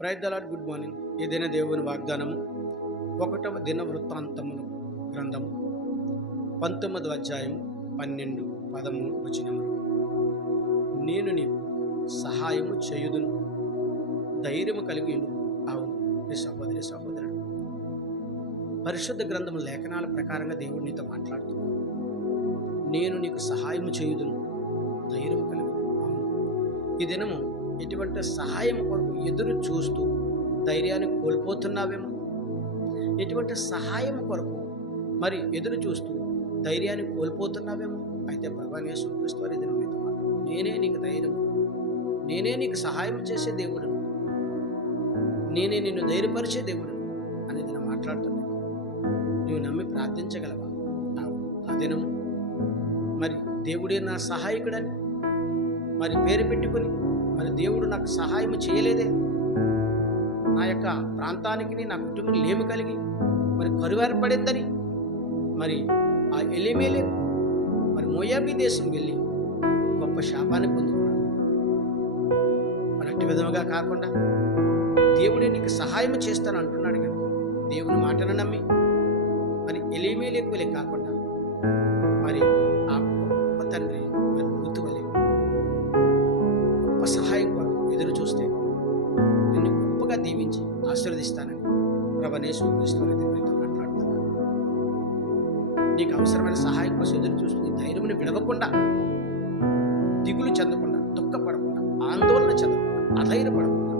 Praise the lord. Good morning. ఏదైనా దేవుని వాగ్దానము 1వ దిన వృత్తాంతములు గ్రంథము 19వ అధ్యాయం 12, 13 వచనములు. నేను నీకు సహాయము చేయుదును, ధైర్యము కలిగి ఉండు. అవును నీ సహోదరి సహోదరుడు, పరిశుద్ధ గ్రంథము లేఖనాల ప్రకారంగా దేవుడు నీతో మాట్లాడుతున్నాడు. నేను నీకు సహాయము చేయుదును, ధైర్యము కలిగి ఉండు. అవును, ఈ దినము ఎటువంటి సహాయం కొరకు ఎదురు చూస్తూ ధైర్యాన్ని కోల్పోతున్నావేమో, ఎటువంటి సహాయం కొరకు మరి ఎదురు చూస్తూ ధైర్యాన్ని కోల్పోతున్నావేమో. అయితే ప్రభువైన యేసుక్రీస్తు వారి దినం మీతో మాట్లాడు. నేనే నీకు ధైర్యం, నేనే నీకు సహాయం చేసే దేవుడును, నేనే నిన్ను ధైర్యపరిచే దేవుడును అని దినం మాట్లాడుతున్నాను. నువ్వు నమ్మి ప్రార్థించగలవా? ఆ దినము మరి దేవుడే నా సహాయకుడని మరి పేరు పెట్టుకొని మరి దేవుడు నాకు సహాయం చేయలేదే, నా యొక్క ప్రాంతానికి నా కుటుంబం లేమి కలిగి మరి కరువేర్పడిందని మరి ఆ ఎలీమెలెకు మరి మోయాబీ దేశం వెళ్ళి గొప్ప శాపాన్ని పొందుకున్నాడు. మరి అట్టి విధముగా కాకుండా దేవుడే నీకు సహాయం చేస్తాను అంటున్నాడు కదా. దేవుని మాటను నమ్మి మరి ఎలీమెలెకు వలె కాకుండా మరి ఆ గొప్ప తండ్రి మరి రూతు వలె గొప్ప సహాయం కొరకు ఎదురు చూస్తే నిన్ను గొప్పగా దీవించి ఆశీర్వదిస్తానని ప్రభువైన యేసుక్రీస్తు వారి మీతో మాట్లాడుతున్నాను. నీకు అవసరమైన సహాయం కోసం ఎదురు చూస్తూ నీ ధైర్యమును విడవకుండా, దిగులు చెందకుండా, దుఃఖపడకుండా, ఆందోళన చెందకుండా, అధైర్యపడకుండా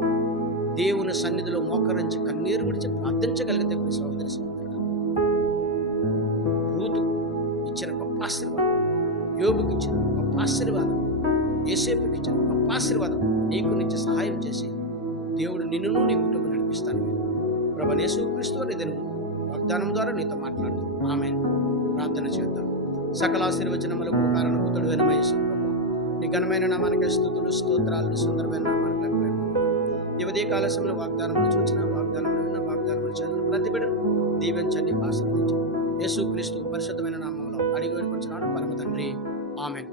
దేవుని సన్నిధిలో మోకరించి కన్నీరు విడిచి ప్రార్థించగలిగితే సహోదరి సహోదరుడు, రూతు ఇచ్చిన గొప్ప ఆశీర్వాదం, యోబుకి ఇచ్చిన గొప్ప ఆశీర్వాదం, యోసేపుకి ఇచ్చిన గొప్ప ఆశీర్వాదం నీకు నుంచి సహాయం చేసి దేవుడు నిన్ను నీ కుటుంబం నడిపిస్తాను. ప్రభువైన యేసుక్రీస్తు వారి దినము వాగ్దానం ద్వారా నీతో మాట్లాడుతాను. ఆమేన్. ప్రార్థన చేద్దాం. సకల ఆశీర్వచనములకు కారణభూతుడైన మా యేసు ప్రభువా, నీ ఘనమైన నామానికి స్తుతులు స్తోత్రాలు, సుందరమైన నామానికి ఈ ఉదయ కాల సమయంలో వాగ్దానములు చూచిన, వాగ్దానములు విన్న, వాగ్దానములు చదివిన ప్రతి బిడ్డను దీవించండి, ఆశీర్వదించండి. యేసుక్రీస్తు పరిశుద్ధమైన నామములో అడిగి వేడుకొంచున్నాను పరమ తండ్రి. ఆమేన్.